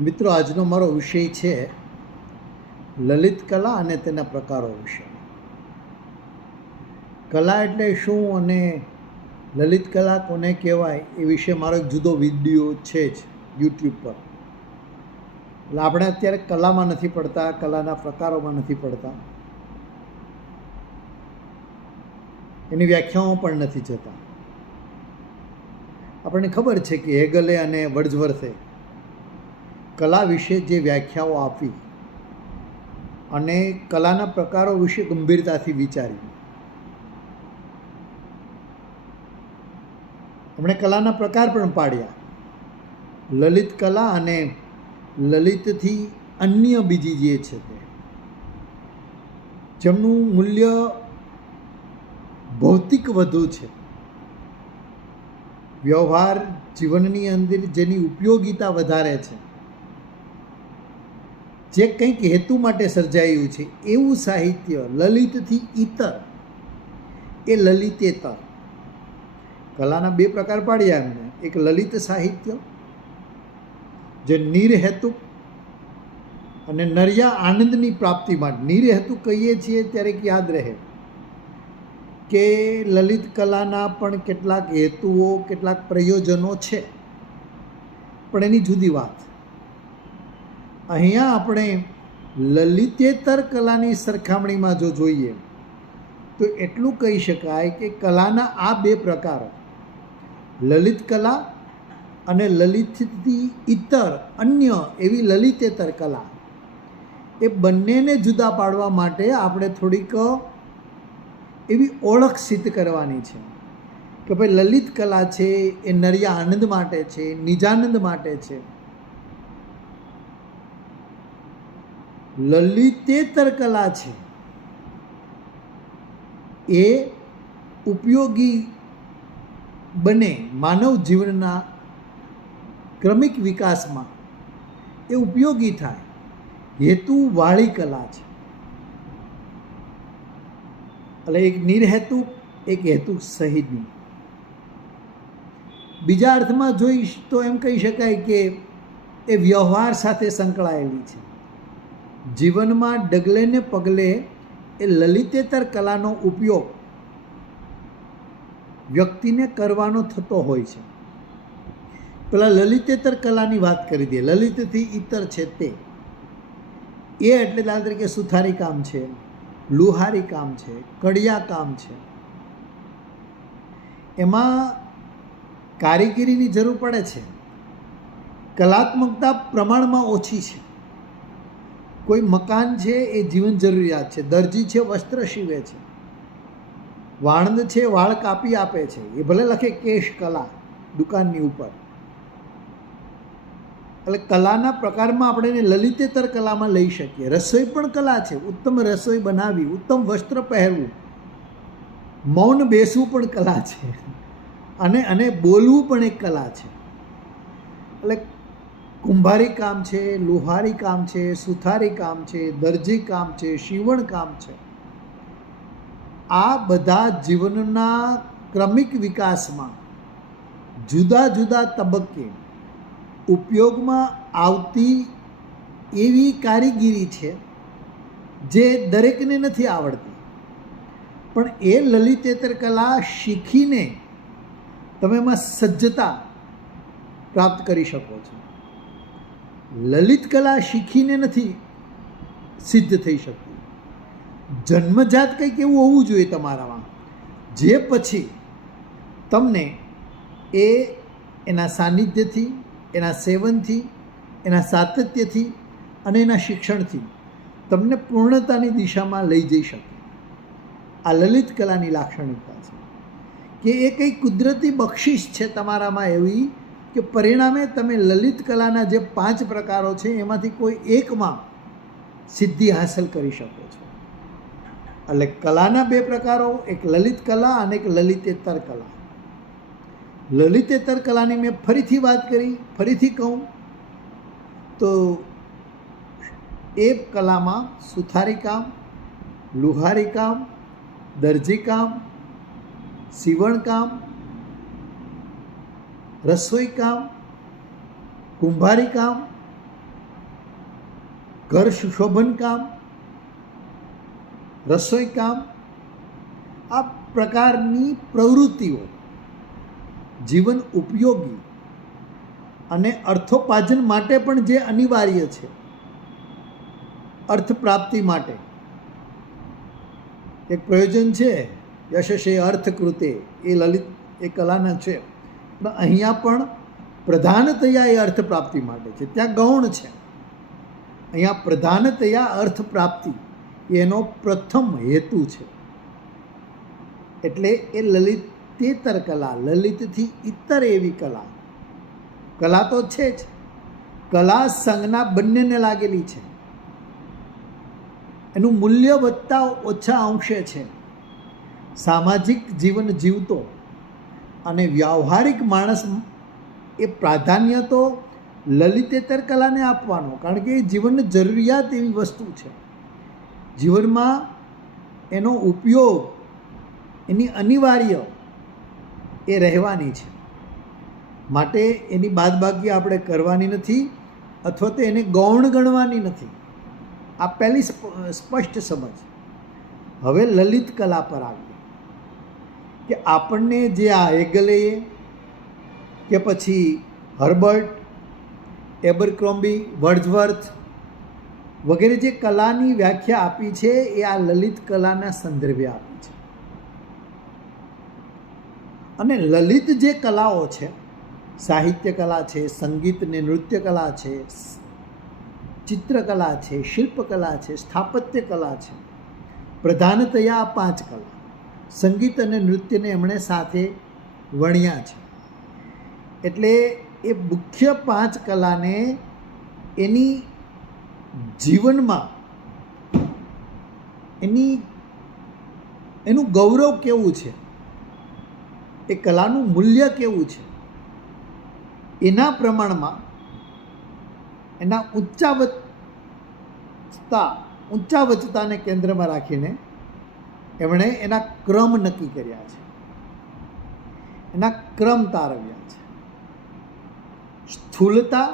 મિત્રો, આજનો મારો વિષય છે લલિત કલા અને તેના પ્રકારો વિશે. કલા એટલે શું અને લલિત કલા કોને કહેવાય એ વિશે મારો એક જુદો વિડીયો છે જ યુટ્યુબ પર. એટલે આપણે અત્યારે કલામાં નથી પડતા, કલાના પ્રકારોમાં નથી પડતા, એની વ્યાખ્યાઓ પણ નથી જતા. આપણને ખબર છે કે હેગલે અને વર્ડસવર્થે કલા વિશે જે વ્યાખ્યાઓ આપી અને કલાના પ્રકારો વિશે ગંભીરતાથી વિચાર્યું. એમણે કલાના પ્રકાર પણ પાડ્યા, લલિત કલા અને લલિતથી અન્ય બીજી જે છે તે, જેમનું મૂલ્ય ભૌતિક વધુ છે, વ્યવહાર જીવનની અંદર જેની ઉપયોગિતા વધારે છે, જે કંઈક હેતુ માટે સર્જાયું છે એવું સાહિત્ય, લલિતથી ઇતર એ લલિતેતર. કલાના બે પ્રકાર પાડ્યા એમને. એક લલિત સાહિત્ય જે નિર્હેતુક અને નર્યા આનંદની પ્રાપ્તિ માટે. નિર્હેતુક કહીએ છીએ ત્યારે યાદ રહે કે લલિત કલાના પણ કેટલાક હેતુઓ, કેટલાક પ્રયોજનો છે, પણ એની જુદી વાત. અહીંયા આપણે લલિતેતર કલાની સરખામણીમાં જો જોઈએ તો એટલું કહી શકાય કે કલાના આ બે પ્રકારો, લલિત કલા અને લલિતથી ઇતર અન્ય એવી લલિતેતર કલા, એ બંનેને જુદા પાડવા માટે આપણે થોડીક એવી ઓળખ સિદ્ધ કરવાની છે કે ભાઈ લલિત કલા છે એ નર્યા આનંદ માટે છે, નિજાનંદ માટે છે. લલિતેતર કલા છે એ ઉપયોગી બને માનવ જીવનના ક્રમિક વિકાસમાં, એ ઉપયોગી થાય, હેતુવાળી કલા છે. એટલે એક નિર્હેતુક, એક હેતુ સહિતની. બીજા અર્થમાં જોઈશ તો એમ કહી શકાય કે એ વ્યવહાર સાથે સંકળાયેલી છે. જીવનમાં ડગલે ને પગલે એ લલિતેતર કલાનો ઉપયોગ વ્યક્તિને કરવાનો થતો હોય છે. પેલા લલિતેતર કલાની વાત કરી દે. લલિતથી ઇતર છે તે, એ એટલે દાખલા તરીકે સુથારી કામ છે, લુહારી કામ છે, કડિયા કામ છે. એમાં કારીગીરીની જરૂર પડે છે, કલાત્મકતા પ્રમાણમાં ઓછી છે. કોઈ મકાન છે એ જીવન જરૂરિયાત છે, દરજી છે વસ્ત્ર સીવે છે, વાણંદ છે વાળ કાપી આપે છે, એ ભલે લખે કેશ કલા દુકાનની ઉપર. એટલે કલાના પ્રકારમાં આપણે એને લલિતેતર કલામાં લઈ શકીએ. રસોઈ પણ કલા છે, ઉત્તમ રસોઈ બનાવવી, ઉત્તમ વસ્ત્ર પહેરવું, મૌન બેસવું પણ કલા છે, અને બોલવું પણ એક કલા છે. એટલે કુંભારી કામ છે, લુહારી કામ છે, સુથારી કામ છે, દરજી કામ છે, સીવણ કામ છે. આ બધા જીવનના ક્રમિક વિકાસમાં જુદા જુદા તબક્કે ઉપયોગમાં આવતી એવી કારીગીરી છે જે દરેકને નથી આવડતી. પણ એ લલિતેતર કલા શીખીને તમે એમાં સજ્જતા પ્રાપ્ત કરી શકો છો. લલિત કલા શીખીને નથી સિદ્ધ થઈ શકતી. જન્મજાત કંઈક એવું હોવું જોઈએ તમારામાં, જે પછી તમને એના સાનિધ્યથી, એના સેવનથી, એના સાતત્યથી અને એના શિક્ષણથી તમને પૂર્ણતાની દિશામાં લઈ જઈ શકે. આ લલિત કલાની લાક્ષણિકતા છે કે એ કંઈ કુદરતી બક્ષિસ છે તમારામાં એવી કે પરિણામે તમે લલિત કલાના જે 5 પ્રકારો છે એમાંથી કોઈ એકમાં સિદ્ધિ હાંસલ કરી શકો છો. એટલે કલાના 2 પ્રકારો, એક લલિત કલા અને એક લલિતેતર કલા. લલિતેતર કલાની મેં ફરીથી વાત કરી, ફરીથી કહું તો એ કલામાં સુથારી કામ, લુહારી કામ, દરજી કામ, સીવણ કામ, રસોઈ કામ, કુંભારી કામ ઘર સુશોભન કામ, રસોઈ કામ, આ પ્રકારની પ્રવૃત્તિઓ જીવન ઉપયોગી અને અર્થોપાર્જન માટે પણ જે અનિવાર્ય છે, અર્થ પ્રાપ્તિ માટે એક પ્રયોજન છે, યશસે અર્થકૃતે, એ લલિત એ કલાના છે. પણ અહીંયા પણ પ્રધાનતયા એ અર્થ પ્રાપ્તિ માટે છે, ત્યાં ગૌણ છે. અહીંયા પ્રધાનતયા અર્થ પ્રાપ્તિ એનો પ્રથમ હેતુ છે. એટલે એ લલિતેતર કલા, લલિતથી ઇતર એવી કલા, કલા તો છે જ, કલા સંજ્ઞા બંનેને લાગેલી છે. એનું મૂલ્ય વધતા ઓછા અંશે છે. સામાજિક જીવન જીવતો અને વ્યવહારિક માણસ એ પ્રાધાન્ય તો લલિતેતર કલાને આપવાનો, કારણ કે એ જીવનની જરૂરિયાત એવી વસ્તુ છે. જીવનમાં એનો ઉપયોગ, એની અનિવાર્ય એ રહેવાની છે. માટે એની બાદબાકી આપણે કરવાની નથી, અથવા તો એને ગૌણ ગણવાની નથી. આ પહેલી સ્પષ્ટ સમજ. હવે લલિત કલા પર આવીએ કે આપણને જે આ હેગલે કે પછી હર્બર્ટ, એબરક્રોમ્બી, વર્ડ્સવર્થ વગેરે જે કલાની વ્યાખ્યા આપી છે એ આ લલિત કલાના સંદર્ભે આપી છે. અને લલિત જે કલાઓ છે, સાહિત્ય કલા છે, સંગીત ને નૃત્ય કલા છે, ચિત્રકલા છે, શિલ્પકલા છે, સ્થાપત્ય કલા છે, પ્રધાનતયા આ 5 કલા, સંગીત અને નૃત્યને એમણે સાથે વણ્યા છે. એટલે એ મુખ્ય 5 કલાને એની જીવનમાં એનું ગૌરવ કેવું છે, એ કલાનું મૂલ્ય કેવું છે, એના પ્રમાણમાં એના ઉચ્ચાવચતાને કેન્દ્રમાં રાખીને એમણે એના ક્રમ નક્કી કર્યા છે, એના ક્રમ તારવ્યા છે. સ્થૂલતા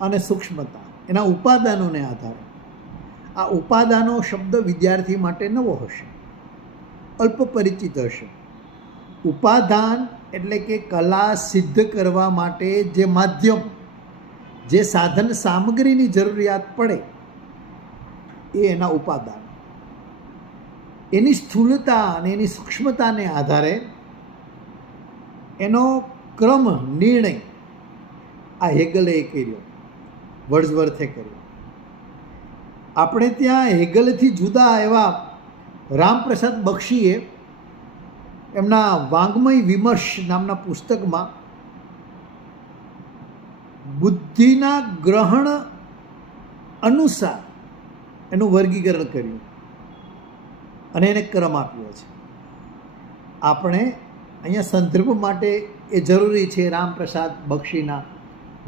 અને સૂક્ષ્મતા એના ઉપાદાનોને આધારે. આ ઉપાદાનો શબ્દ વિદ્યાર્થી માટે નવો હશે, અલ્પ પરિચિત હશે. ઉપાદાન એટલે કે કલા સિદ્ધ કરવા માટે જે માધ્યમ, જે સાધન સામગ્રીની જરૂરિયાત પડે એ એના ઉપાદાન. એની સ્થૂલતા અને એની સૂક્ષ્મતાને આધારે એનો ક્રમ નિર્ણય આ હેગલે કર્યો, વર્ડ્સવર્થે કર્યો. આપણે ત્યાં હેગલથી જુદા એવા રામપ્રસાદ બક્ષીએ એમના વાંગ્મય વિમર્શ નામના પુસ્તકમાં બુદ્ધિના ગ્રહણ અનુસાર એનું વર્ગીકરણ કર્યું અને એને ક્રમ આપ્યો છે. આપણે અહીંયા સંદર્ભ માટે એ જરૂરી છે રામપ્રસાદ બક્ષીના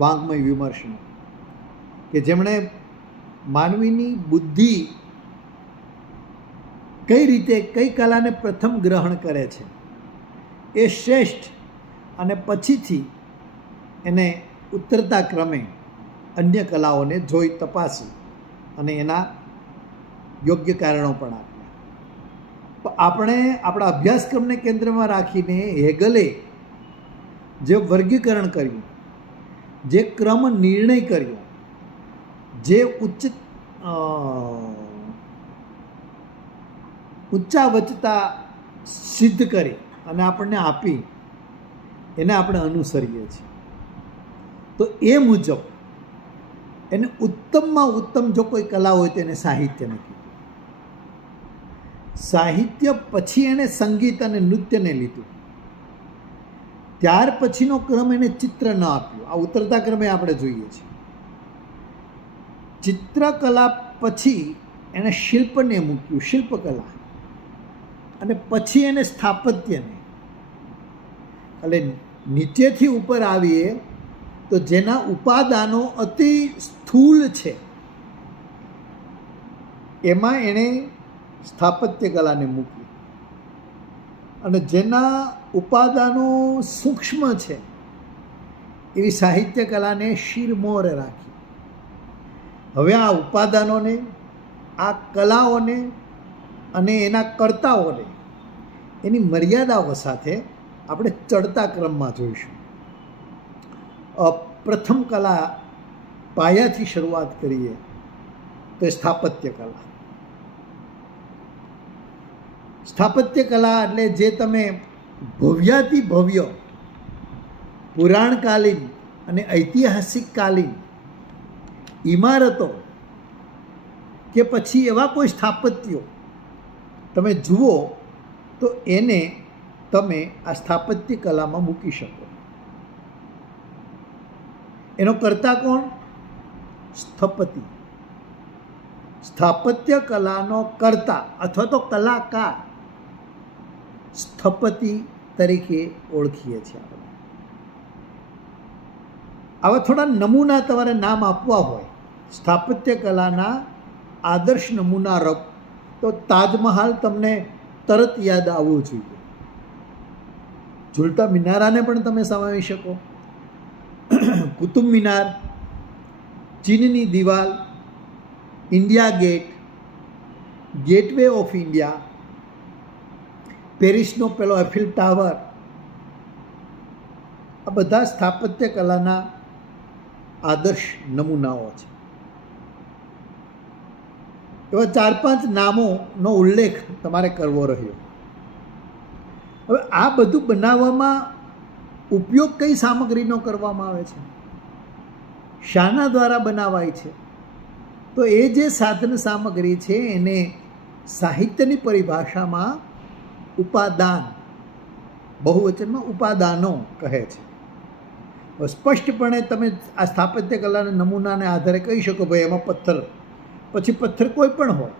વાંગ્મય વિમર્શનો, કે જેમણે માનવીની બુદ્ધિ કઈ રીતે કઈ કલાને પ્રથમ ગ્રહણ કરે છે એ શ્રેષ્ઠ, અને પછીથી એને ઉતરતા ક્રમે અન્ય કલાઓને જોઈ તપાસી અને એના યોગ્ય કારણો પણ આપ્યા. આપણે આપણા અભ્યાસક્રમને કેન્દ્રમાં રાખીને હેગલે જે વર્ગીકરણ કર્યું, જે ક્રમ નિર્ણય કર્યો, જે ઉચ્ચાવચતા સિદ્ધ કરી અને આપણને આપી, એને આપણે અનુસરીએ છીએ. તો એ મુજબ એને ઉત્તમમાં ઉત્તમ જો કોઈ કલા હોય તો એને સાહિત્ય નથી. સાહિત્ય પછી એણે સંગીત અને નૃત્યને લીધું. ત્યાર પછીનો ક્રમ એને ચિત્ર ન આપ્યો. આ ઉતરતા ક્રમે આપણે જોઈએ છીએ. ચિત્રકલા પછી એણે શિલ્પને મૂક્યું, શિલ્પકલા, અને પછી એને સ્થાપત્યને. એટલે નીચેથી ઉપર આવીએ તો જેના ઉપાદાનો અતિ સ્થૂલ છે એમાં એણે સ્થાપત્ય કલાને મૂકી, અને જેના ઉપાદાનો સૂક્ષ્મ છે એવી સાહિત્ય કલાને શિરમોર રાખી. હવે આ ઉપાદાનોને, આ કલાઓને અને એના કર્તાઓને એની મર્યાદાઓ સાથે આપણે ચડતા ક્રમમાં જોઈશું. પ્રથમ કલા પાયાથી શરૂઆત કરીએ તો સ્થાપત્ય કલા. સ્થાપત્ય કલા એટલે જે તમે ભવ્યાતિ ભવ્ય પુરાણકાલીન અને ઐતિહાસિકકાલીન ઇમારતો કે પછી એવા કોઈ સ્થાપત્યો તમે જુઓ તો એને તમે આ સ્થાપત્ય કલામાં મૂકી શકો. એનો કર્તા કોણ? સ્થપતિ. સ્થાપત્ય કલાનો કર્તા અથવા તો કલાકાર સ્થપતિ તરીકે ઓળખીએ છીએ આપણે. આવા થોડા નમૂના તમારે નામ આપવા હોય સ્થાપત્ય કલાના આદર્શ નમૂના રપ તો તાજમહાલ તમને તરત યાદ આવવું જોઈએ. ઝૂલતા મિનારાને પણ તમે સમાવી શકો. કુતુબ મિનાર, ચીનની દિવાલ, India Gate, Gateway of India, પેરિસનો પેલો એફિલ ટાવર, આ બધા સ્થાપત્ય કલાના આદર્શ નમૂનાઓ છે. એવા 4-5 નામોનો ઉલ્લેખ તમારે કરવો રહ્યો. હવે આ બધું બનાવવામાં ઉપયોગ કઈ સામગ્રીનો કરવામાં આવે છે, શાના દ્વારા બનાવાય છે? તો એ જે સાધન સામગ્રી છે એને સાહિત્યની પરિભાષામાં ઉપાદાન, બહુવચનમાં ઉપાદાનો કહે છે. સ્પષ્ટપણે તમે આ સ્થાપત્ય કલાના નમૂનાને આધારે કહી શકો ભાઈ એમાં પથ્થર, પછી પથ્થર કોઈ પણ હોય,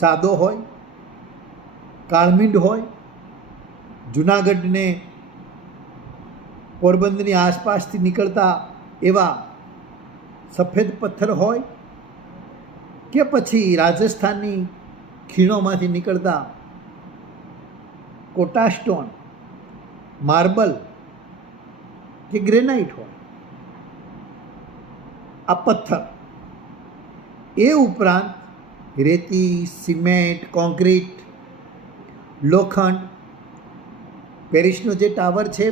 સાદો હોય, કાળમીંડ હોય, જૂનાગઢને પોરબંદરની આસપાસથી નીકળતા એવા સફેદ પથ્થર હોય કે પછી રાજસ્થાનની ખીણોમાંથી નીકળતા કોટા સ્ટોન, માર્બલ કે ગ્રેનાઇટ હોય, આ પથ્થર. એ ઉપરાંત રેતી, સિમેન્ટ, કોન્ક્રીટ, લોખંડ. પેરિસનો જે ટાવર છે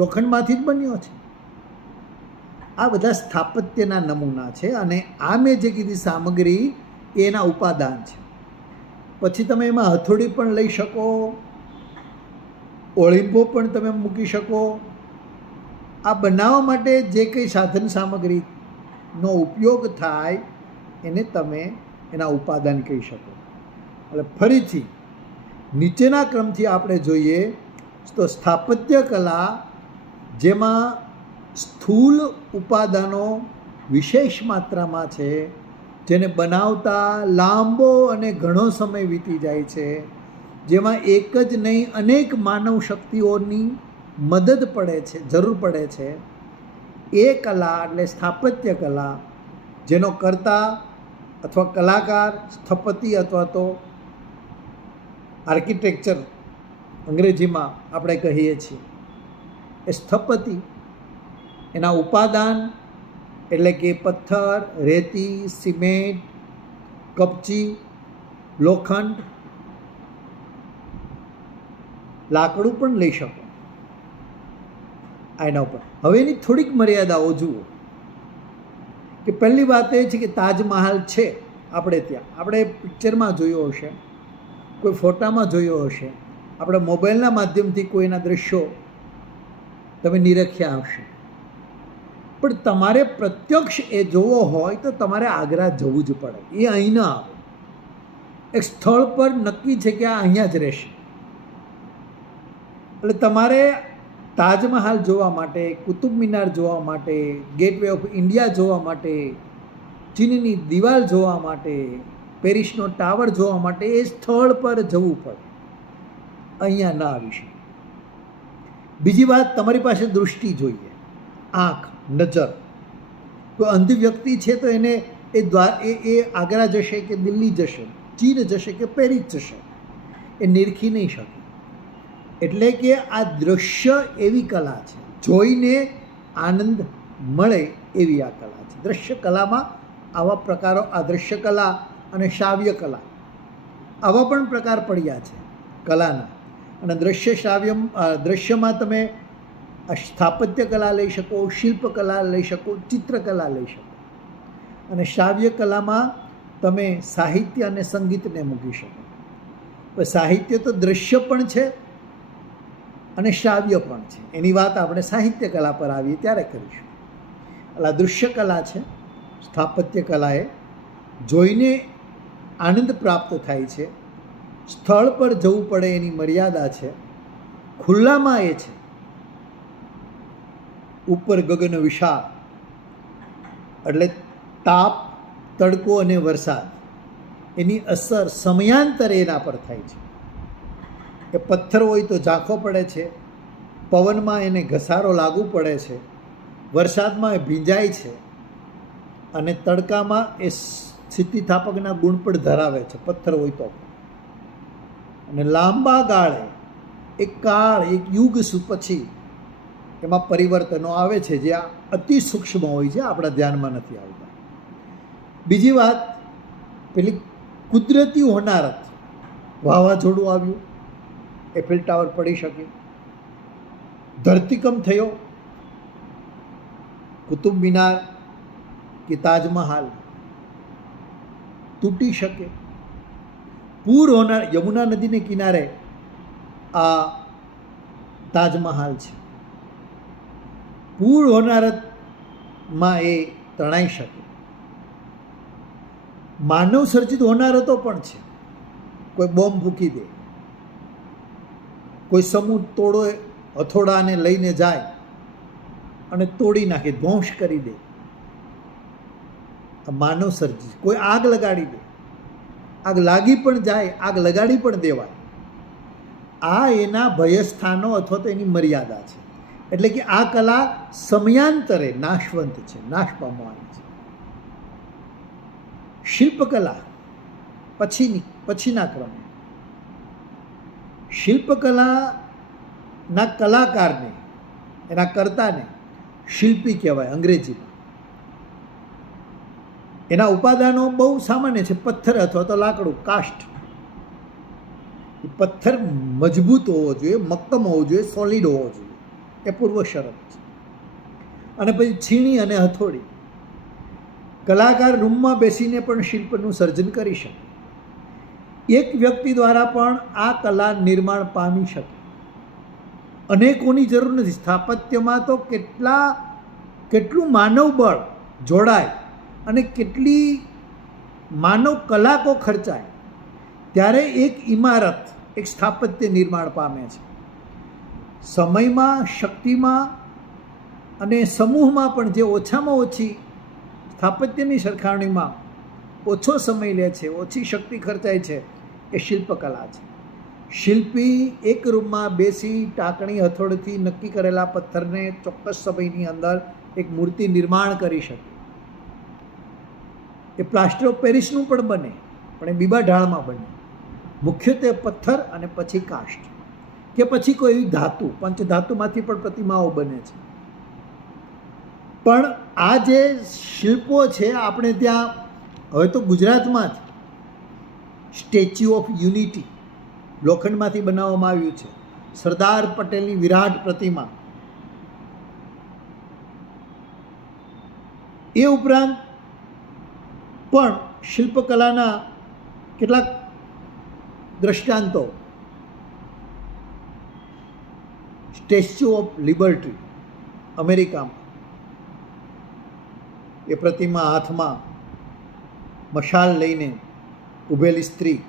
લોખંડમાંથી જ બન્યો છે. આ બધા સ્થાપત્યના નમૂના છે અને આ મેં જે કીધી સામગ્રી એના ઉપાદાન છે. પછી તમે એમાં હથોડી પણ લઈ શકો, ઓળીંબો પણ તમે મૂકી શકો. આ બનાવવા માટે જે કંઈ સાધન સામગ્રીનો ઉપયોગ થાય એને તમે એના ઉપાદાન કહી શકો. એટલે ફરીથી નીચેના ક્રમથી આપણે જોઈએ તો સ્થાપત્ય કલા જેમાં સ્થૂલ ઉપાદાનો વિશેષ માત્રામાં છે, જેને બનાવતા લાંબો અને ઘણો સમય વીતી જાય છે, જેમાં એક જ નહીં અનેક માનવ શક્તિઓની મદદ પડે છે, જરૂર પડે છે. એ કલા એટલે સ્થાપત્ય કલા, જેનો કર્તા અથવા કલાકાર સ્થપતિ અથવા તો આર્કિટેક્ચર અંગ્રેજીમાં આપણે કહીએ છીએ, એ સ્થપતિ. એના ઉપાદાન એટલે કે પથ્થર, રેતી, સિમેન્ટ, કપચી, લોખંડ, લાકડું પણ લઈ શકો એના ઉપર. હવે એની થોડીક મર્યાદાઓ જુઓ કે પહેલી વાત એ છે કે તાજમહાલ છે આપણે ત્યાં, આપણે પિક્ચરમાં જોયો હશે, કોઈ ફોટામાં જોયો હશે, આપણે મોબાઈલના માધ્યમથી કોઈના દ્રશ્યો તમે નિરખ્યા હશે. પણ તમારે પ્રત્યક્ષ એ જોવો હોય તો તમારે આગ્રા જવું જ પડે. એ અહીં ન આવે. એક સ્થળ પર નક્કી છે કે આ અહીંયા જ રહેશે. એટલે તમારે તાજમહાલ જોવા માટે, કુતુબ મિનાર જોવા માટે, ગેટવે ઓફ ઇન્ડિયા જોવા માટે, ચીનની દિવાલ જોવા માટે, પેરિસનો ટાવર જોવા માટે એ સ્થળ પર જવું પડે, અહીંયા ન આવી શકે. બીજી વાત, તમારી પાસે દૃષ્ટિ જોઈએ, આંખ, નજર. કોઈ અંધ વ્યક્તિ છે તો એને એ આગ્રા જશે કે દિલ્હી જશે, ચીન જશે કે પેરિસ જશે, એ નિરખી નહીં શકે. એટલે કે આ દૃશ્ય એવી કલા છે, જોઈને આનંદ મળે એવી આ કલા છે. દ્રશ્ય કલામાં આવા પ્રકારો આ દ્રશ્ય કલા અને શ્રાવ્ય કલા આવા પણ પ્રકાર પડ્યા છે કલાના. અને દ્રશ્યમાં તમે સ્થાપત્ય કલા લઈ શકો, શિલ્પકલા લઈ શકો, ચિત્રકલા લઈ શકો. અને શ્રાવ્ય કલામાં તમે સાહિત્ય અને સંગીતને મૂકી શકો. સાહિત્ય તો દ્રશ્ય પણ છે અને શ્રાવ્ય પણ છે. એની વાત આપણે સાહિત્ય કલા પર આવીએ ત્યારે કરીશું. એટલે આ દૃશ્ય કલા છે. સ્થાપત્ય કલાએ જોઈને આનંદ પ્રાપ્ત થાય છે. સ્થળ પર જવું પડે એની મર્યાદા છે. ખુલ્લામાં એ છે. ઉપર ગગન વિશાળ એટલે તાપ, તડકો અને વરસાદ એની અસર સમયાંતરે એના પર થાય છે. એ પથ્થર હોય તો ઝાંખો પડે છે, પવનમાં એને ઘસારો લાગુ પડે છે, વરસાદમાં એ ભીંજાય છે અને તડકામાં એ સ્થિતિસ્થાપકના ગુણ પણ ધરાવે છે પથ્થર હોય તો. અને લાંબા ગાળે એક કાળ, એક યુગ પછી એમાં પરિવર્તનો આવે છે જે અતિ સૂક્ષ્મ હોય છે, આપણા ધ્યાનમાં નથી આવતા. બીજી વાત, પેલી કુદરતી હોનારત, વાવાઝોડું આવ્યું, એફિલ ટાવર પડી શકે, ધરતીકંપ થયો, કુતુબ મિનાર કે તાજમહાલ તૂટી શકે, પૂર હોનાર, યમુના નદીને કિનારે આ તાજમહાલ છે, પૂર હોનારતમાં એ તણાઈ શકે. માનવ સર્જિત હોનારતો પણ છે. કોઈ બોમ્બ ફૂંકી દે, કોઈ સમૂહ તોડો હથોડાને લઈને જાય અને તોડી નાખે, ધ્વંસ કરી દે, માનવ સર્જિત. કોઈ આગ લગાડી દે, આગ લાગી પણ જાય, આગ લગાડી પણ દેવાય. આ એના ભયસ્થાનો અથવા તો એની મર્યાદા છે. એટલે કે આ કલા સમયાંતરે નાશવંત છે, નાશ પામવાની છે. શિલ્પકલા પછીના ક્રમે. શિલ્પકલાના કલાકારને, એના કર્તાને શિલ્પી કહેવાય અંગ્રેજીમાં. એના ઉપાદાનો બહુ સામાન્ય છે. પથ્થર અથવા તો લાકડું, કાસ્ટ. પથ્થર મજબૂત હોવો જોઈએ, મક્કમ હોવો જોઈએ, સોલિડ હોવો જોઈએ, એ પૂર્વ શરત છે. અને પછી છીણી અને હથોડી. કલાકાર રૂમમાં બેસીને પણ શિલ્પનું સર્જન કરી શકે. એક વ્યક્તિ દ્વારા પણ આ કલા નિર્માણ પામી શકે. અનેકોની જરૂર નથી. સ્થાપત્યમાં તો કેટલું માનવ બળ જોડાય અને કેટલી માનવ કલાકો ખર્ચાય ત્યારે એક ઇમારત, એક સ્થાપત્ય નિર્માણ પામે છે. સમયમાં, શક્તિમાં અને સમૂહમાં પણ જે ઓછામાં ઓછી સ્થાપત્યની સરખામણીમાં ઓછો સમય લે છે, ઓછી શક્તિ ખર્ચાય છે, એ શિલ્પકલા છે. શિલ્પી એક રૂમમાં બેસી ટાંકણી હથોડીથી નક્કી કરેલા પથ્થરને ચોક્કસ સમયની અંદર એક મૂર્તિ નિર્માણ કરી શકે. એ પ્લાસ્ટર ઓફ પેરિસનું પણ બને, પણ એ બીબા ઢાળમાં બને. મુખ્યત્વે પથ્થર અને પછી કાસ્ટ કે પછી કોઈ એવી ધાતુ, પંચધાતુમાંથી પણ પ્રતિમાઓ બને છે. પણ આ જે શિલ્પો છે આપણે ત્યાં હવે તો ગુજરાતમાં જ સ્ટેચ્યુ ઓફ યુનિટી લોખંડમાંથી બનાવવામાં આવ્યું છે. સરદાર પટેલની વિરાટ પ્રતિમા. એ ઉપરાંત પણ શિલ્પકલાના કેટલાક દ્રષ્ટાંતો. સ્ટેચ્યુ ઓફ લિબર્ટી અમેરિકામાં, એ પ્રતિમા હાથમાં મશાલ લઈને ઊભેલી સ્ત્રી,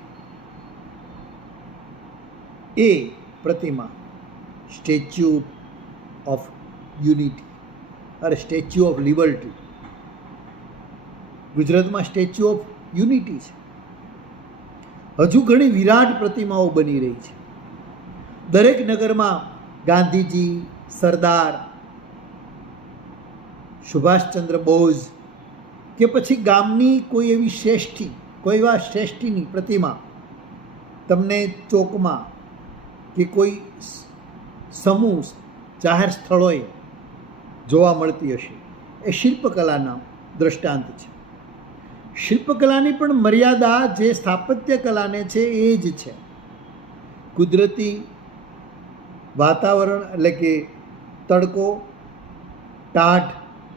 એ પ્રતિમા statue of unity, statue of liberty. ગુજરાતમાં સ્ટેચ્યુ ઓફ યુનિટી છે. હજુ ઘણી વિરાટ પ્રતિમાઓ બની રહી છે. દરેક નગરમાં ગાંધીજી, સરદાર, સુભાષચંદ્ર બોઝ કે પછી ગામની કોઈ એવી શ્રેષ્ઠી, કોઈ એવા શ્રેષ્ઠીની પ્રતિમા તમને ચોકમાં કે કોઈ સમૂહ જાહેર સ્થળોએ જોવા મળતી હશે. એ શિલ્પકલાના દ્રષ્ટાંત છે. શિલ્પકલાની પણ મર્યાદા જે સ્થાપત્ય કલાને છે એ જ છે. કુદરતી વાતાવરણ એટલે કે તડકો, ટાઢ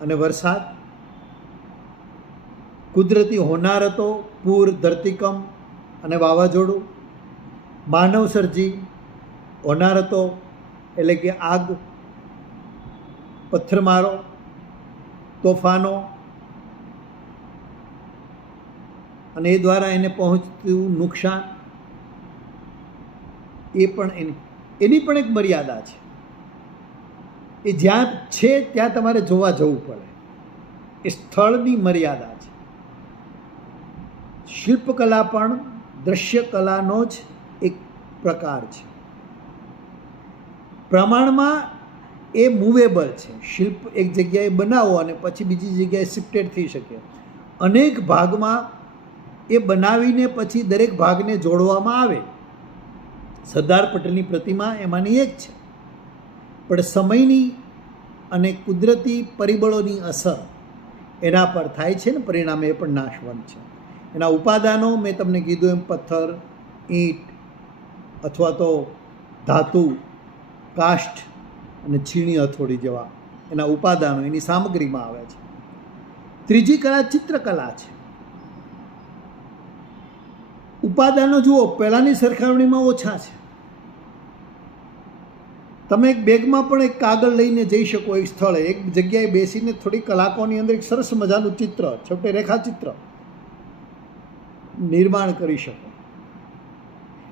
અને વરસાદ, કુદરતી હોનારતો, પૂર, ધરતીકંપ અને વાવાઝોડું, માનવસર્જી હોનારતો એટલે કે આગ, પથ્થરમારો, તોફાનો અને એ દ્વારા એને પહોંચતું નુકસાન, એ પણ એની પણ એક મર્યાદા છે. એ જ્યાં છે ત્યાં તમારે જોવા જવું પડે. એ સ્થળની મર્યાદા છે. શિલ્પકલા પણ દ્રશ્ય કલાનો જ એક પ્રકાર છે. પ્રમાણમાં એ મૂવેબલ છે. શિલ્પ એક જગ્યાએ બનાવો અને પછી બીજી જગ્યાએ શિફ્ટેડ થઈ શકે. અનેક ભાગમાં એ બનાવીને પછી દરેક ભાગને જોડવામાં આવે. સરદાર પટેલની પ્રતિમા એમાંની એક છે. પણ સમયની અને કુદરતી પરિબળોની અસર એના પર થાય છે ને, પરિણામે એ પણ નાશવંત છે. એના ઉપાદાનો મેં તમને કીધું એમ પથ્થર, ઈંટ અથવા તો ધાતુ, કાષ્ઠ અને છીણી હથોડી જેવા એના ઉપાદાનો એની સામગ્રીમાં આવે છે. ત્રીજી કલા ચિત્રકલા છે. ઉપાદાનો જુઓ, પહેલાંની સરખામણીમાં ઓછા છે. તમે એક બેગમાં પણ એક કાગળ લઈને જઈ શકો, એક સ્થળે એક જગ્યાએ બેસીને થોડી કલાકોની અંદર એક સરસ મજાનું ચિત્ર, છોટે રેખાચિત્ર નિર્માણ કરી શકો.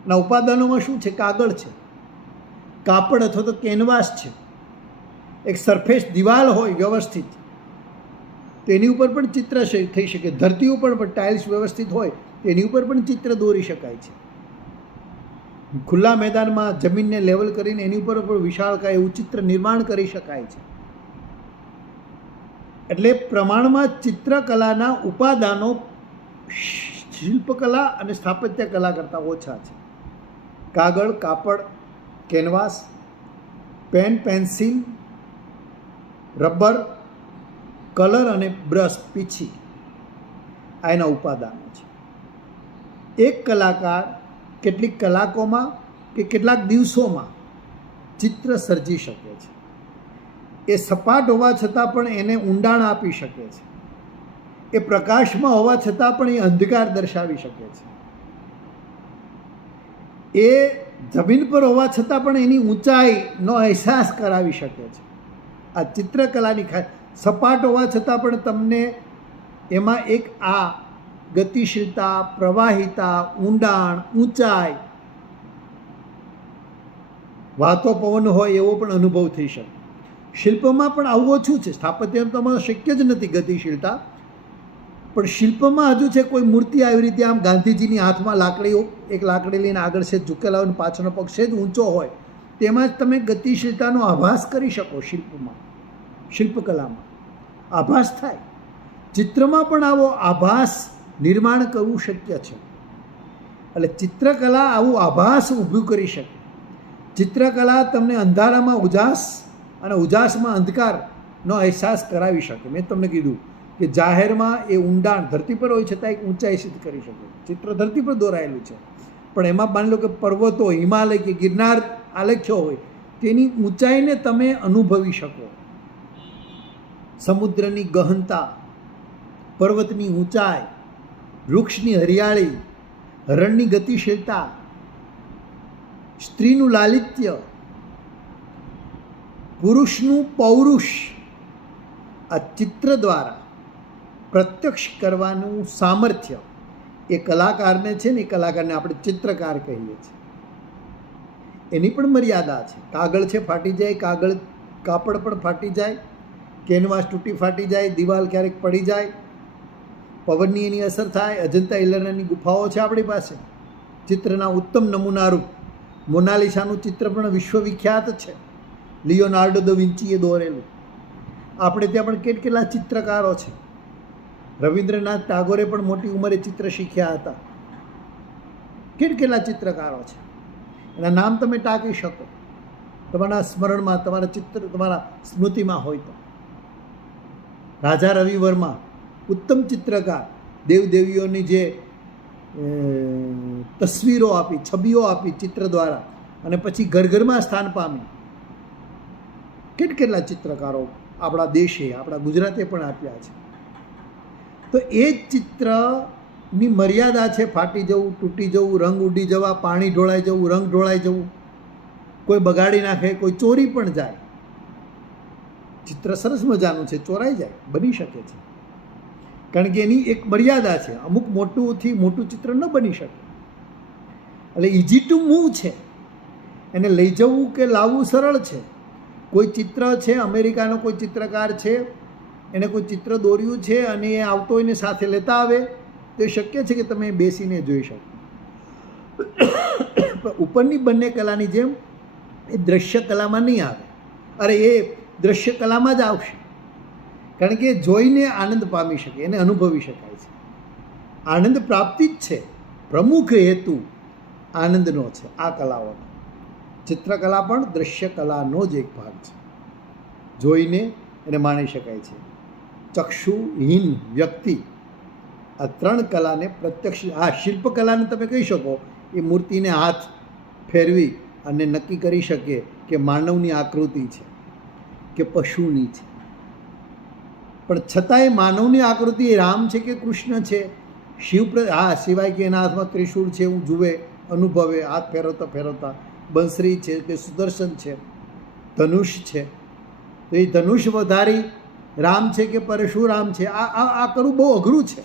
એના ઉપાદાનોમાં શું છે? કાગળ છે, કાપડ અથવા તો કેનવાસ છે, એક સરફેસ દિવાલ હોય વ્યવસ્થિત, તેની ઉપર પણ ચિત્ર થઈ શકે. ધરતી ઉપર પણ ટાઇલ્સ વ્યવસ્થિત હોય તેની ઉપર પણ ચિત્ર દોરી શકાય છે. ખુલ્લા મેદાનમાં જમીનને લેવલ કરીને એની ઉપર પણ વિશાળકાય એવું ચિત્ર નિર્માણ કરી શકાય છે. એટલે પ્રમાણમાં ચિત્રકલાના ઉપાદાનો શિલ્પકલા અને સ્થાપત્ય કલા કરતાં ઓછા છે. કાગળ, કાપડ, canvas, pen, pencil, rubber, colour અને બ્રશ, પીછી, આ એના ઉપાદાનો છે. એક કલાકાર કેટલીક કલાકોમાં કે કેટલાક દિવસોમાં ચિત્ર સર્જી શકે છે. એ સપાટ હોવા છતાં પણ એને ઊંડાણ આપી શકે છે. એ પ્રકાશમાં હોવા છતાં પણ એ અંધકાર દર્શાવી શકે છે. એ જમીન પર હોવા છતાં પણ એની ઊંચાઈનો અહેસાસ કરાવી શકે છે. આ ચિત્રકલાની સપાટ હોવા છતાં પણ તમને એમાં એક આ ગતિશીલતા, પ્રવાહિતા, ઊંડાણ, ઊંચાઈ, વાતો પવન હોય એવો પણ અનુભવ થઈ શકે. શિલ્પમાં પણ આવું ઓછું છે. સ્થાપત્યમાં તમારે શક્ય જ નથી ગતિશીલતા, પણ શિલ્પમાં હજુ છે. કોઈ મૂર્તિ આવી રીતે આમ ગાંધીજીની હાથમાં લાકડીઓ, એક લાકડી લઈને આગળ છે ઝૂકેલા હોય, પાછળનો પગ છે જ ઊંચો હોય, તેમાં જ તમે ગતિશીલતાનો આભાસ કરી શકો. શિલ્પમાં, શિલ્પકલામાં આભાસ થાય. ચિત્રમાં પણ આવો આભાસ નિર્માણ કરવું શક્ય છે. એટલે ચિત્રકલા આવું આભાસ ઊભું કરી શકે. ચિત્રકલા તમને અંધારામાં ઉજાસ અને ઉજાસમાં અંધકારનો અહેસાસ કરાવી શકે. મેં તમને કીધું કે જાહેરમાં એ ઊંડાણ ધરતી પર હોય છતાં એક ઊંચાઈ સિદ્ધ કરી શકે. ચિત્ર ધરતી પર દોરાયેલું છે, પણ એમાં માની લો કે પર્વતો, હિમાલય કે ગિરનાર આલેખ્યો હોય, તેની ઊંચાઈને તમે અનુભવી શકો. સમુદ્રની ગહનતા, પર્વતની ઊંચાઈ, વૃક્ષની હરિયાળી, રણની ગતિશીલતા, સ્ત્રીનું લાલિત્ય, પુરુષનું પૌરુષ, આ ચિત્ર દ્વારા પ્રત્યક્ષ કરવાનું સામર્થ્ય એ કલાકારને છે ને, એ કલાકારને આપણે ચિત્રકાર કહીએ છીએ. એની પણ મર્યાદા છે. કાગળ છે, ફાટી જાય, કાપડ પણ ફાટી જાય, કેનવાસ તૂટી ફાટી જાય, દિવાલ ક્યારેક પડી જાય, પવનની એની અસર થાય. અજંતા ઇલોરાની ગુફાઓ છે આપણી પાસે, ચિત્રના ઉત્તમ નમૂનારૂપ. મોનાલિસાનું ચિત્ર પણ વિશ્વવિખ્યાત છે, લિયોનાર્ડો દ વિન્ચીએ દોરેલું. આપણે ત્યાં પણ કેટલા ચિત્રકારો છે. રવિન્દ્રનાથ ટાગોરે પણ મોટી ઉંમરે ચિત્ર શીખ્યા હતા. કેટલા ચિત્રકારો છે, એના નામ તમે ટાંકી શકો તમારા સ્મરણમાં, તમારા ચિત્ર તમારા સ્મૃતિમાં હોય તો. રાજા રવિ વર્મા ઉત્તમ ચિત્રકાર, દેવદેવીઓની જે તસવીરો આપી, છબીઓ આપી ચિત્ર દ્વારા, અને પછી ઘર ઘરમાં સ્થાન પામી. કેટલા ચિત્રકારો આપણા દેશે, આપણા ગુજરાતે પણ આપ્યા છે. તો એ જ ચિત્રની મર્યાદા છે ફાટી જવું, તૂટી જવું, રંગ ઉડી જવા, પાણી ઢોળાઈ જવું, રંગ ઢોળાઈ જવું, કોઈ બગાડી નાખે, કોઈ ચોરી પણ જાય. ચિત્ર સરસ મજાનું છે, ચોરાઈ જાય, બની શકે છે, કારણ કે એની એક મર્યાદા છે. અમુક મોટુંથી મોટું ચિત્ર ન બની શકે. એટલે ઇઝી ટુ મૂવ છે, એને લઈ જવું કે લાવવું સરળ છે. કોઈ ચિત્ર છે, અમેરિકાનો કોઈ ચિત્રકાર છે, એને કોઈ ચિત્ર દોર્યું છે અને એ આવતો એને સાથે લેતા આવે તો એ શક્ય છે કે તમે બેસીને જોઈ શકો. ઉપરની બંને કલાની જેમ એ દ્રશ્ય કલામાં નહીં આવે. અરે એ દ્રશ્ય કલામાં જ આવશે, કારણ કે જોઈને આનંદ પામી શકે, એને અનુભવી શકાય છે. આનંદ પ્રાપ્તિ જ છે, પ્રમુખ હેતુ આનંદનો છે આ કલાઓનો. ચિત્રકલા પણ દ્રશ્ય કલાનો જ એક ભાગ છે, જોઈને એને માણી શકાય છે. ચક્ષુહીન વ્યક્તિ આ 3 કલાને પ્રત્યક્ષ, આ શિલ્પકલાને તમે કહી શકો એ મૂર્તિને હાથ ફેરવી અને નક્કી કરી શકે કે માનવની આકૃતિ છે કે પશુની છે. પણ છતાંય માનવની આકૃતિ એ રામ છે કે કૃષ્ણ છે, સિવાય કે એના હાથમાં ત્રિશૂળ છે એવું જુએ, અનુભવે, હાથ ફેરવતા ફેરવતા, બંસરી છે કે સુદર્શન છે, ધનુષ છે, તો એ ધનુષ વધારી રામ છે કે પરશુરામ છે, આ કરવું બહુ અઘરું છે.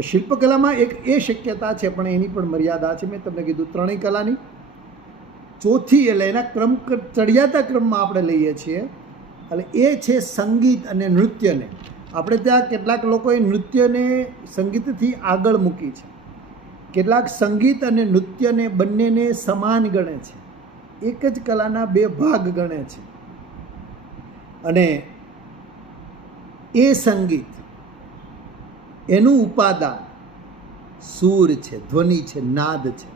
શિલ્પકલામાં એક એ શક્યતા છે, પણ એની પણ મર્યાદા છે. મેં તમને કીધું 3 કલાની ચોથી, એટલે એના ક્રમ ચડિયાતા ક્રમમાં આપણે લઈએ છીએ. એટલે એ છે સંગીત અને નૃત્યને. આપણે ત્યાં કેટલાક લોકોએ નૃત્યને સંગીતથી આગળ મૂકી છે, કેટલાક સંગીત અને નૃત્યને બંનેને સમાન ગણે છે, એક જ કલાના 2 ભાગ ગણે છે. અને એ સંગીત, એનું ઉપાદાન સૂર છે, ધ્વનિ છે, નાદ છે.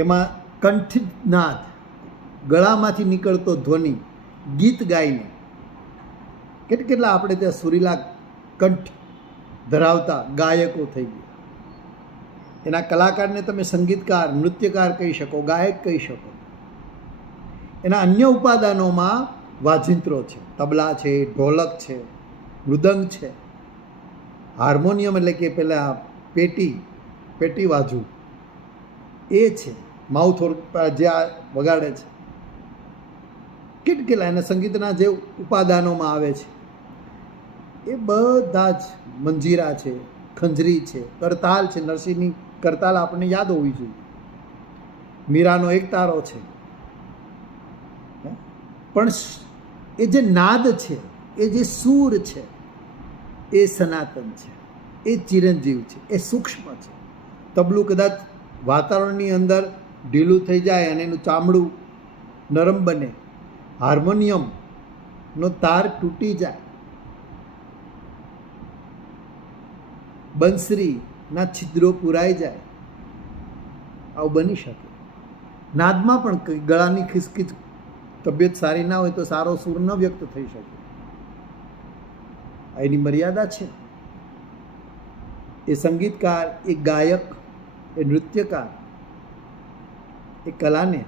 એમાં કંઠિત નાદ, ગળામાંથી નીકળતો ધ્વનિ, ગીત ગાઈને. કેટલા આપણે ત્યાં સુરીલા કંઠ ધરાવતા ગાયકો થઈ ગયા. એના કલાકારને તમે સંગીતકાર, નૃત્યકાર કહી શકો, ગાયક કહી શકો. એના અન્ય ઉપાદાનોમાં વાજિંત્રો છે, તબલા છે, ઢોલક છે, મૃદંગ છે, હાર્મોનિયમ એટલે કે પેલા પેટી વાજુ એ છે, માઉથ જે વગાડે છે. કેટલા એના સંગીતના જે ઉપાદાનોમાં આવે છે એ બધા જ મંજીરા છે, ખંજરી છે, કરતાલ છે. નરસિંહની કરતાલ આપણને યાદ હોવી જોઈએ. મીરાનો એક તારો છે. પણ એ જે નાદ છે, એ જે સૂર છે, એ સનાતન છે, એ ચિરંજીવ છે, એ સૂક્ષ્મ છે. તબલું કદાચ વાતાવરણની અંદર ઢીલું થઈ જાય અને એનું ચામડું નરમ બને, હાર્મોનિયમનો તાર તૂટી જાય, બંસરીના છિદ્રો પુરાઈ જાય, આવું બની શકે. નાદમાં પણ ગળાની ખિસખીચ, તબિયત સારી ના હોય તો સારો સૂર ન વ્યક્ત થઈ શકે. એની મર્યાદા છે. એ સંગીતકાર, એ ગાયક, એ નૃત્યકાર એ કલાને,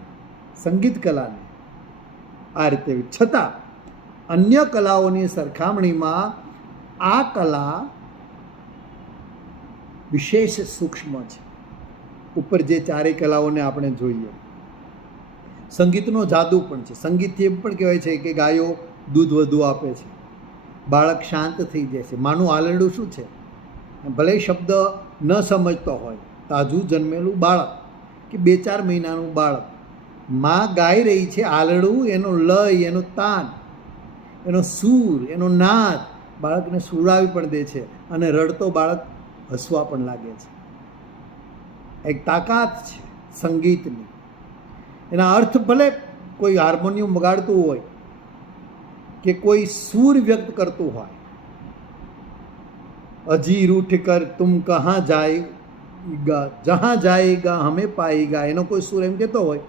સંગીત કલાને આ રીતે. છતાં અન્ય કલાઓની સરખામણીમાં આ કલા વિશેષ સૂક્ષ્મ છે. ઉપર જે 4 કલાઓને આપણે જોઈએ, સંગીતનો જાદુ પણ છે. સંગીતથી એમ પણ કહેવાય છે કે ગાયો દૂધ વધુ આપે છે, બાળક શાંત થઈ જાય છે. માનું આલરડું શું છે? ભલે શબ્દ ન સમજતો હોય, તાજું જન્મેલું બાળક કે 2-4 મહિનાનું બાળક, માં ગાઈ રહી છે આલરડું, એનો લય, એનો તાન, એનો સૂર, એનો નાદ બાળકને સુરાવી પણ દે છે, અને રડતો બાળક હસવા પણ લાગે છે. એક તાકાત છે સંગીતની. એના અર્થ ભલે કોઈ હાર્મોનિયમ વગાડતું હોય કે કોઈ સૂર વ્યક્ત કરતું હોય, અજી રૂઠ કર તુમ કહા જાએગા, જહાં જાએગા હમે પાએગા, એનો કોઈ સૂર એમ કહેતો હોય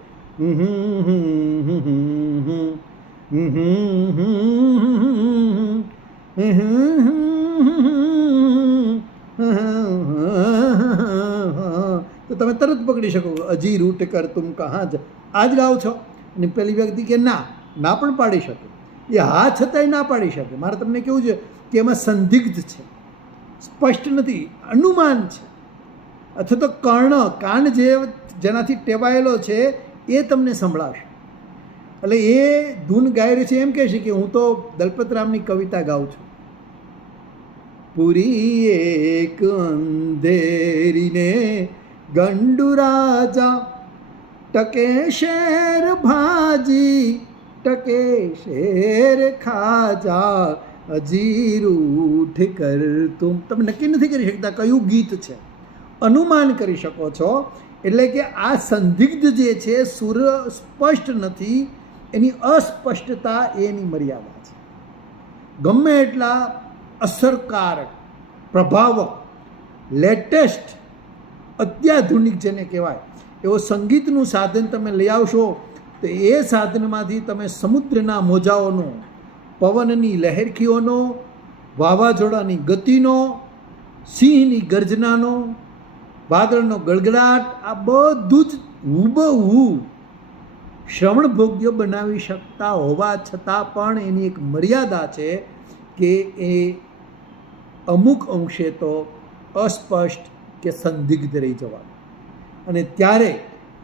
તરત પકડી શકો, અજી રૂટ કર તુમ કહાં જ, આ જ ગાઓ છો. અને પેલી વ્યક્તિ કે ના પણ પાડી શકે, એ હા છતાંય ના પાડી શકે. મારે તમને કેવું છે કે એમાં સંદિગ્ધ છે, સ્પષ્ટ નથી, અનુમાન છે, અથવા તો કાન જેનાથી ટેવાયેલો છે એ તમને સંભળાશે. એટલે એ ધૂન ગાઈ રહ્યું છે એમ કહે છે કે હું તો દલપતરામની કવિતા ગાઉં છું. પૂરી એક અંધેરીને ગંડુ રાજા, ટકે શેર ભાજી, ટકે શેર ખાજા, અજી રૂઠ કર તુમ. તમે નક્કી નથી કરી શકતા કયું ગીત છે, અનુમાન કરી શકો છો. એટલે કે આ સંદિગ્ધ જે છે, સુર સ્પષ્ટ નથી, એની અસ્પષ્ટતા એની મર્યાદા છે. ગમે એટલા અસરકારક, પ્રભાવક, લેટેસ્ટ, અત્યાધુનિક જેને કહેવાય એવો સંગીતનું સાધન તમે લઈ આવશો તો એ સાધનમાંથી તમે સમુદ્રના મોજાઓનો, પવનની લહેરખીઓનો, વાવાઝોડાની ગતિનો, સિંહની ગર્જનાનો, વાદળનો ગળગડાટ, આ બધું જ હુબહુ શ્રવણભોગ્ય બનાવી શકતા હોવા છતાં પણ એની એક મર્યાદા છે કે એ અમુક અંશે તો અસ્પષ્ટ કે સંદિગ્ધ રહી જવાનું. અને ત્યારે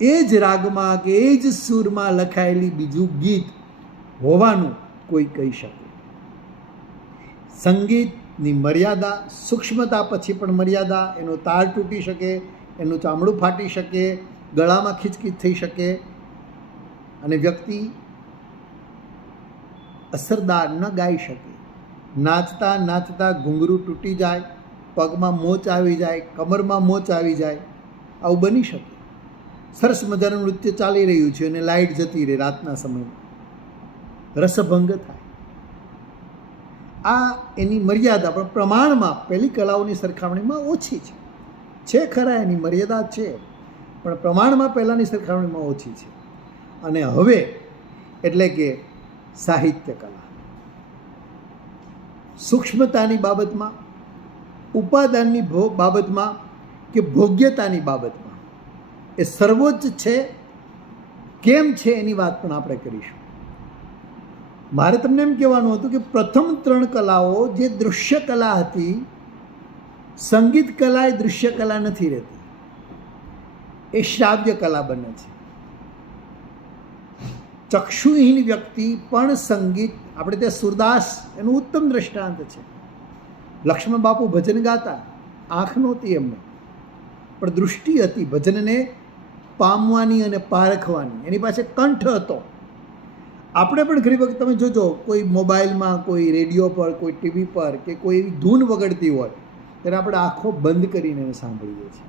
એ જ રાગમાં કે એ જ સૂરમાં લખાયેલી બીજું ગીત હોવાનું કોઈ કહી શકે. સંગીતની મર્યાદા, સૂક્ષ્મતા પછી પણ મર્યાદા, એનો તાર તૂટી શકે, એનું ચામડું ફાટી શકે, ગળામાં ખીચકીચ થઈ શકે અને વ્યક્તિ અસરદાર ન ગાઈ શકે. નાચતા નાચતા ઘૂંઘરું તૂટી જાય, પગમાં મોચ આવી જાય, કમરમાં મોચ આવી જાય, આવું બની શકે. સરસ મજાનું નૃત્ય ચાલી રહ્યું છે અને લાઇટ જતી રહે રાતના સમયમાં, રસભંગ થાય. આ એની મર્યાદા પણ પ્રમાણમાં પહેલી કલાઓની સરખામણીમાં ઓછી છે ખરા, એની મર્યાદા છે પણ પ્રમાણમાં પહેલાંની સરખામણીમાં ઓછી છે. અને હવે એટલે કે સાહિત્ય કલા સૂક્ષ્મતાની બાબતમાં, ઉપાદાનની બાબતમાં કે ભોગ્યતાની બાબતમાં એ સર્વોચ્ચ છે. કેમ છે એની વાત પણ આપણે કરીશું. મારે તમને એમ કહેવાનું હતું કે પ્રથમ 3 કલાઓ જે દૃશ્ય કલા હતી, સંગીત કલા એ દૃશ્ય કલા નથી રહેતી, એ શ્રાવ્ય કલા બને છે. ચક્ષુહીન વ્યક્તિ પણ સંગીત, આપણે ત્યાં સુરદાસ એનું ઉત્તમ દ્રષ્ટાંત છે. લક્ષ્મણ બાપુ ભજન ગાતા, આંખ નહોતી એમને પણ દૃષ્ટિ હતી ભજનને પામવાની અને પારખવાની, એની પાસે કંઠ હતો. આપણે પણ ઘણી વખત તમે જોજો, કોઈ મોબાઈલમાં, કોઈ રેડિયો પર, કોઈ ટીવી પર કે કોઈ એવી ધૂન વગડતી હોય ત્યારે આપણે આંખો બંધ કરીને એને સાંભળીએ છીએ.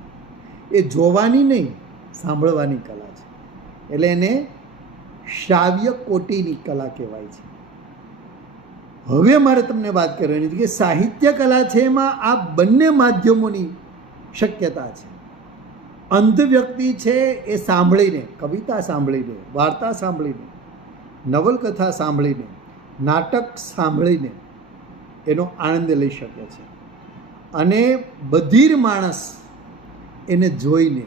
એ જોવાની નહીં, સાંભળવાની કલા છે. એટલે એને શ્રાવ્ય કોટીની કલા કહેવાય છે. હવે મારે તમને વાત કરવાની છે કે સાહિત્ય કલા છે, એમાં આ બંને માધ્યમોની શક્યતા છે. અંધ વ્યક્તિ છે એ સાંભળીને, કવિતા સાંભળીને, વાર્તા સાંભળીને, નવલકથા સાંભળીને, નાટક સાંભળીને એનો આનંદ લઈ શકે છે. અને બધીર માણસ એને જોઈને,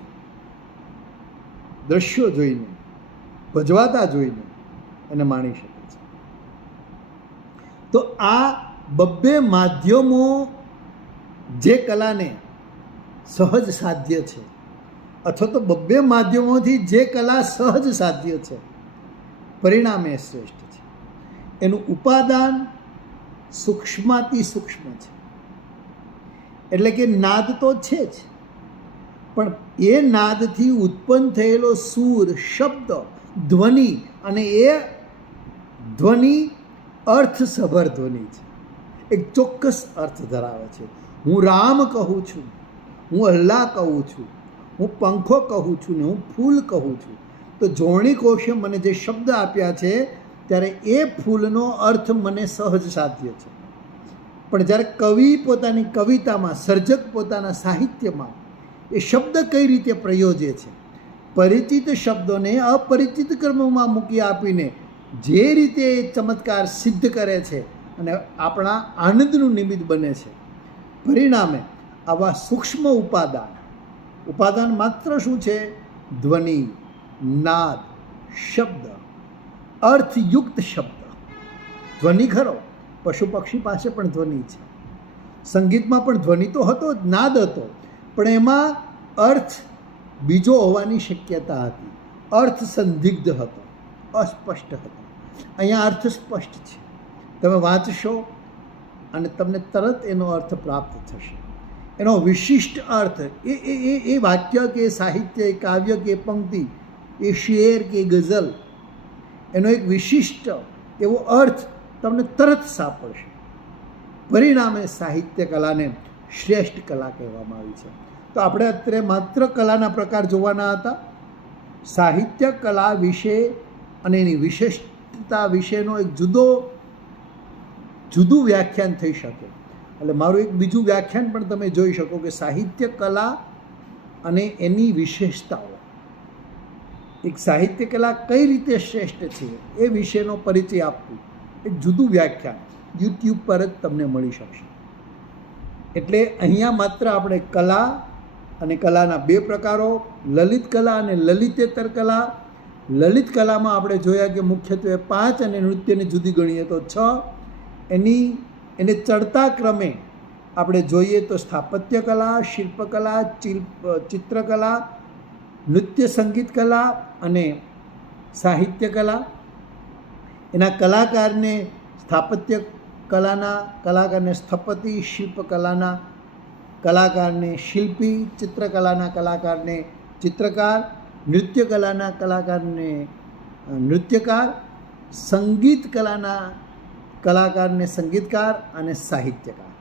દ્રશ્યો જોઈને, ભજવાતા જોઈને એને માણી શકે છે. તો આ બબ્બે માધ્યમો જે કલાને સહજ સાધ્ય છે, અથવા તો બબ્બે માધ્યમોથી જે કલા સહજ સાધ્ય છે, પરિણામે શ્રેષ્ઠ છે. એનું ઉપાદાન સૂક્ષ્માતિ સૂક્ષ્મ છે. એટલે કે નાદ તો છે જ, પણ એ નાદથી ઉત્પન્ન થયેલો સૂર, શબ્દ, ધ્વનિ, અને એ ધ્વનિ અર્થસભર ધ્વનિ છે, એક ચોક્કસ અર્થ ધરાવે છે. હું રામ કહું છું, હું અલ્લાહ કહું છું, હું પંખો કહું છું ને હું ફૂલ કહું છું. તો જોડણી કોશે મને જે શબ્દ આપ્યા છે ત્યારે એ ફૂલનો અર્થ મને સહજ સાધ્ય છે. પણ જ્યારે કવિ પોતાની કવિતામાં, સર્જક પોતાના સાહિત્યમાં એ શબ્દ કઈ રીતે પ્રયોજે છે, પરિચિત શબ્દોને અપરિચિત કર્મોમાં મૂકી આપીને જે રીતે એ ચમત્કાર સિદ્ધ કરે છે અને આપણા આનંદનું નિમિત્ત બને છે, પરિણામે આવા સૂક્ષ્મ ઉપાદાન, ઉપાદાન માત્ર શું છે? ધ્વનિ, નાદ, શબ્દ, અર્થયુક્ત શબ્દ. ધ્વનિ ખરો, પશુ પક્ષી પાસે પણ ધ્વનિ છે, સંગીતમાં પણ ધ્વનિ તો હતો જ, નાદ હતો, પણ એમાં અર્થ બીજો હોવાની શક્યતા હતી. અર્થ સંદિગ્ધ હતો, અસ્પષ્ટ હતો. અહીંયા અર્થ સ્પષ્ટ છે. તમે વાંચશો અને તમને તરત એનો અર્થ પ્રાપ્ત થશે. એનો વિશિષ્ટ અર્થ એ વાક્ય કે સાહિત્ય, એ કાવ્ય કે પંક્તિ, એ શેર કે ગઝલ, એનો એક વિશિષ્ટ એવો અર્થ તમને તરત સાંપડશે. પરિણામે સાહિત્ય કલાને શ્રેષ્ઠ કલા કહેવામાં આવી છે. તો આપણે અત્યારે માત્ર કલાના પ્રકાર જોવાના હતા. સાહિત્ય કલા વિશે અને એની વિશિષ્ટતા વિશેનો એક જુદું વ્યાખ્યાન થઈ શકે. એટલે મારું એક બીજું વ્યાખ્યાન પણ તમે જોઈ શકો કે સાહિત્ય કલા અને એની વિશેષતાઓ, એક સાહિત્ય કલા કઈ રીતે શ્રેષ્ઠ છે એ વિશેનો પરિચય આપવું એક જુદું વ્યાખ્યાન યુટ્યુબ પર જ તમને મળી શકશે. એટલે અહીંયા માત્ર આપણે કલા અને કલાના બે પ્રકારો, લલિત કલા અને લલિતેતર કલા. લલિત કલામાં આપણે જોયા કે મુખ્યત્વે 5 અને નૃત્યને જુદી ગણીએ તો 6. એને ચડતા ક્રમે આપણે જોઈએ તો સ્થાપત્ય કલા, શિલ્પકલા, ચિત્રકલા, નૃત્ય સંગીત કલા અને સાહિત્ય કલા. એના કલાકારને સ્થાપત્ય કલાના કલાકારને સ્થપતિ, શિલ્પકલાના કલાકારને શિલ્પી, ચિત્રકલાના કલાકારને ચિત્રકાર, નૃત્ય કલાના કલાકારને નૃત્યકાર, સંગીત કલાના કલાકારને સંગીતકાર અને સાહિત્યકાર.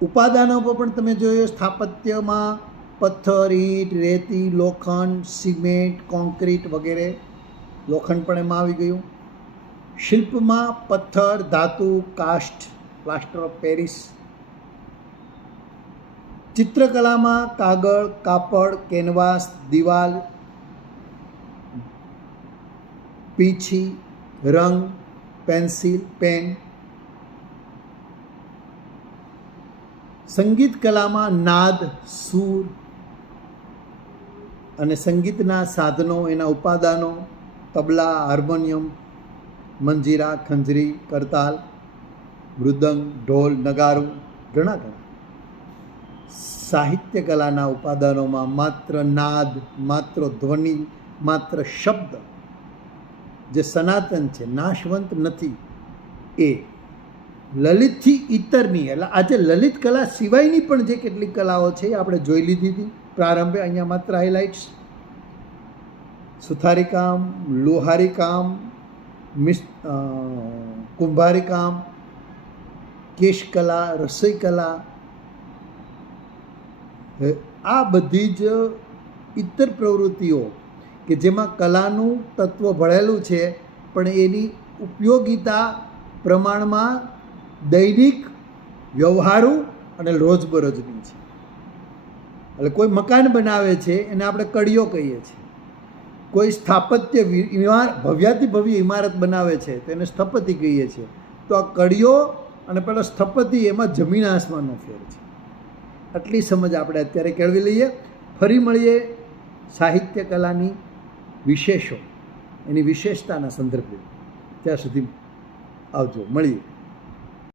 ઉપાદાનો પર પણ તમે જોયો, સ્થાપત્યમાં પથ્થર, ઈંટ, રેતી, લોખંડ, સિમેન્ટ, કોન્ક્રીટ વગેરે. લોખંડ પણ એમાં આવી ગયું. શિલ્પમાં પથ્થર, ધાતુ, કાસ્ટ, પ્લાસ્ટર ઓફ પેરિસ. ચિત્રકલામાં કાગળ, કાપડ, કેનવાસ, દિવાલ, પીંછી, રંગ, પેન્સિલ, પેન. સંગીત કલામાં નાદ, સૂર અને સંગીતના સાધનો, એના ઉપાદાનો, તબલા, હાર્મોનિયમ, મંજીરા, ખંજરી, કરતાલ, મૃદંગ, ઢોલ, નગારું, ઘણા. સાહિત્ય કલાના ઉપાદાનોમાં માત્ર નાદ, માત્ર ધ્વનિ, માત્ર શબ્દ જે સનાતન છે, નાશવંત નથી, એ લલિતથી ઇતરની, એટલે આજે લલિત કલા સિવાયની પણ જે કેટલીક કલાઓ છે એ આપણે જોઈ લીધી હતી પ્રારંભે. અહીંયા માત્ર હાઇલાઇટ્સ: સુથારીકામ, લોહારીકામ, કુંભારીકામ, કેશકલા, રસોઈ કલા. આ બધી જ ઇતર પ્રવૃત્તિઓ કે જેમાં કલાનું તત્વ ભળેલું છે, પણ એની ઉપયોગિતા પ્રમાણમાં દૈનિક, વ્યવહારુ અને રોજબરોજની છે. એટલે કોઈ મકાન બનાવે છે એને આપણે કડીઓ કહીએ છીએ. કોઈ સ્થાપત્ય ભવ્યાતિ ભવ્ય ઇમારત બનાવે છે તો એને સ્થપતિ કહીએ છીએ. તો આ કડીઓ અને પેલો સ્થપતિ એમાં જમીન આસમાનનો ફેર છે. આટલી સમજ આપણે અત્યારે કેળવી લઈએ. ફરી મળીએ સાહિત્ય કલાની વિશેષો, એની વિશેષતાના સંદર્ભે. ત્યાં સુધી આવજો, મળીએ.